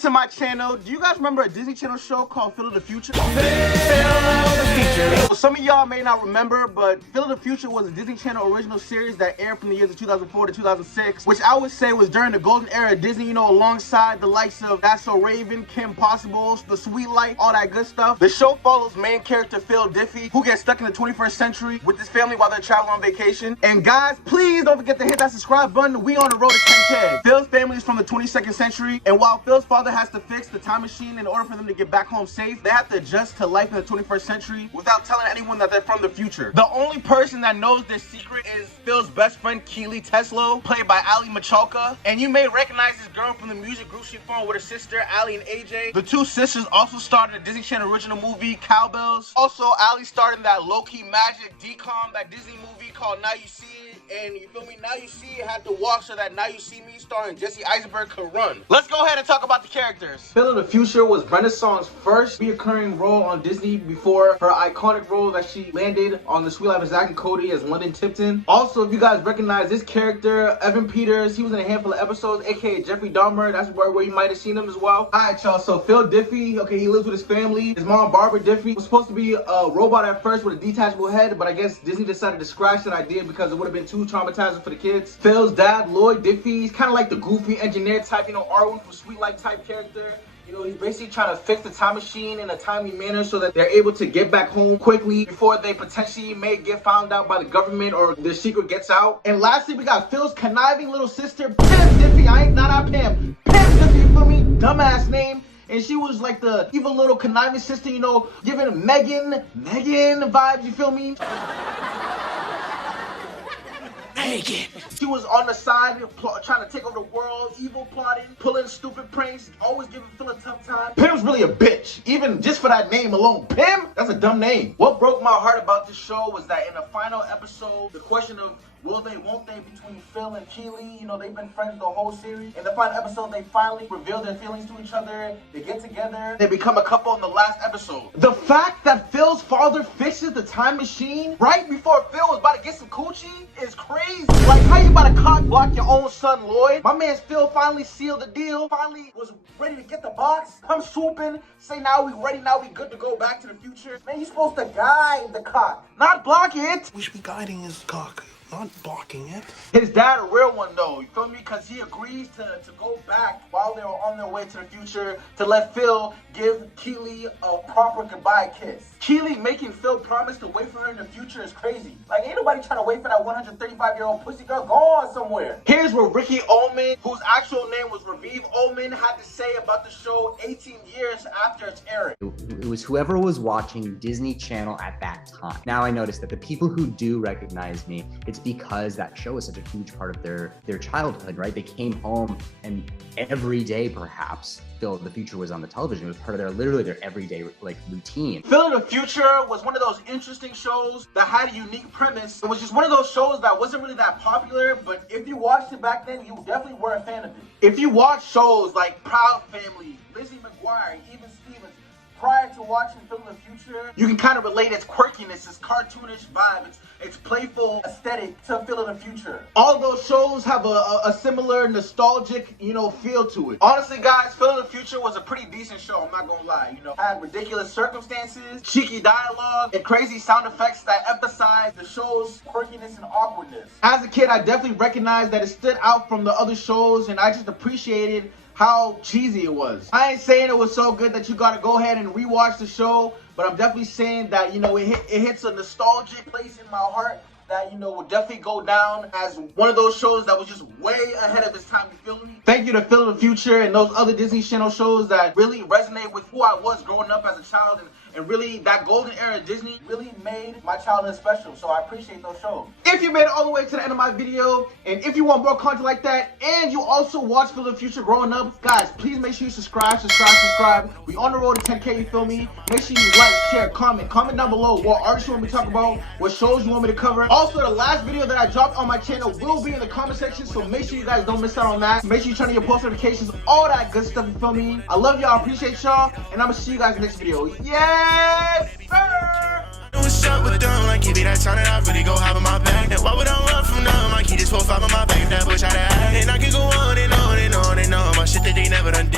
to my channel. Do you guys remember a Disney Channel show called Phil of the Future? Well, some of y'all may not remember, but Phil of the Future was a Disney Channel original series that aired from the years of 2004 to 2006, which I would say was during the golden era of Disney, you know, alongside the likes of That's So Raven, Kim Possible, The Sweet Life, all that good stuff. The show follows main character Phil Diffie, who gets stuck in the 21st century with his family while they're traveling on vacation. And guys, please don't forget to hit that subscribe button. We on the road to 10K. Phil's family is from the 22nd century, and while Phil's father has to fix the time machine in order for them to get back home safe, they have to adjust to life in the 21st century without telling anyone that they're from the future. The only person that knows this secret is Phil's best friend Keely Teslo, played by Ali Michalka. And you may recognize this girl from the music group she formed with her sister Ali and AJ. The two sisters also starred in the Disney Channel original movie Cowbells. Also, Ali starred in that low-key magic DCOM, that Disney movie called Now You See It. And you feel me? Now You See It had to walk so that Now You See Me starring Jesse Eisenberg could run. Let's go ahead and talk about the characters. Phil of the Future was Brenda Song's first reoccurring role on Disney before her iconic role that she landed on The Sweet Life of Zack and Cody as London Tipton. Also, if you guys recognize this character, Evan Peters, he was in a handful of episodes, aka Jeffrey Dahmer. That's where you might have seen him as well. Alright, y'all, so Phil Diffie, okay, he lives with his family. His mom, Barbara Diffie, was supposed to be a robot at first with a detachable head, but I guess Disney decided to scratch that idea because it would have been too traumatizing for the kids. Phil's dad, Lloyd Diffie, he's kind of like the goofy engineer type, you know, Arwen from Sweet Life type character. You know, he's basically trying to fix the time machine in a timely manner so that they're able to get back home quickly before they potentially may get found out by the government or their secret gets out. And lastly, we got Phil's conniving little sister, Pam Diffie. I ain't not Pam. Pam Diffie, you feel me? Dumbass name. And she was like the evil little conniving sister, you know, giving Megan vibes, you feel me? She was on the side trying to take over the world, evil plotting, pulling stupid pranks, always giving Phil a tough time. Pim's really a bitch, even just for that name alone. Pim? That's a dumb name. What broke my heart about this show was that in the final episode, the question of will they, won't they between Phil and Keely, you know, they've been friends the whole series. In the final episode, they finally reveal their feelings to each other. They get together. They become a couple in the last episode. The fact that Phil's father fixes the time machine right before Phil was about to get some coochie is crazy. Like, how you about to cock block your own son, Lloyd? My man Phil finally sealed the deal, finally was ready to get the box, come swooping, say now we ready, now we good to go back to the future. Man, you supposed to guide the cock, not block it. We should be guiding his cock, not blocking it. His dad a real one though, you feel me? Because he agrees to go back while they were on their way to the future to let Phil give Keely a proper goodbye kiss. Keely making Phil promise to wait for her in the future is crazy. Like, ain't nobody trying to wait for that 135-year-old pussy girl. Go on somewhere. Here's what Ricky Ullman, whose actual name was Raviv Ullman, had to say about the show 18 years after its airing. It was whoever was watching Disney Channel at that time. Now I noticed that the people who do recognize me, it's because that show is such a huge part of their childhood, right? They came home and every day, perhaps, Phil of the Future was on the television. It was part of literally their everyday like routine. Phil of the Future was one of those interesting shows that had a unique premise. It was just one of those shows that wasn't really that popular, but if you watched it back then, you definitely were a fan of it. If you watch shows like Proud Family, Lizzie McGuire, Even Stevens, prior to watching Phil of the Future, you can kind of relate its quirkiness, its cartoonish vibe, its playful aesthetic to Phil of the Future. All those shows have a similar nostalgic, you know, feel to it. Honestly, guys, Phil of the Future was a pretty decent show, I'm not gonna lie. You know, had ridiculous circumstances, cheeky dialogue, and crazy sound effects that emphasize the show's quirkiness and awkwardness. As a kid, I definitely recognized that it stood out from the other shows, and I just appreciated how cheesy it was. I ain't saying it was so good that you gotta go ahead and rewatch the show, but I'm definitely saying that, you know, it hits a nostalgic place in my heart that, you know, will definitely go down as one of those shows that was just way ahead of its time, you feel me? Thank you to Phil of the Future and those other Disney Channel shows that really resonate with who I was growing up as a child, and really that golden era of Disney really made my childhood special, so I appreciate those shows. If you made it all the way to the end of my video, and if you want more content like that, and you also watch Phil of the Future growing up, guys, please make sure you subscribe. We on the road to 10K, you feel me? Make sure you like, share, comment down below what artists you want me to talk about, what shows you want me to cover. Also, the last video that I dropped on my channel will be in the comment section, so make sure you guys don't miss out on that. Make sure you turn on your post notifications, all that good stuff, you feel me? I love y'all, appreciate y'all, and I'm gonna see you guys in the next video. Yes, sir! What's up with them? Like, give me that time that I really go hop in my bag. And why would I run from them? Like, he just 4-5 on my back, that push out of act. And I can go on and on and on and on. My shit that they never done did.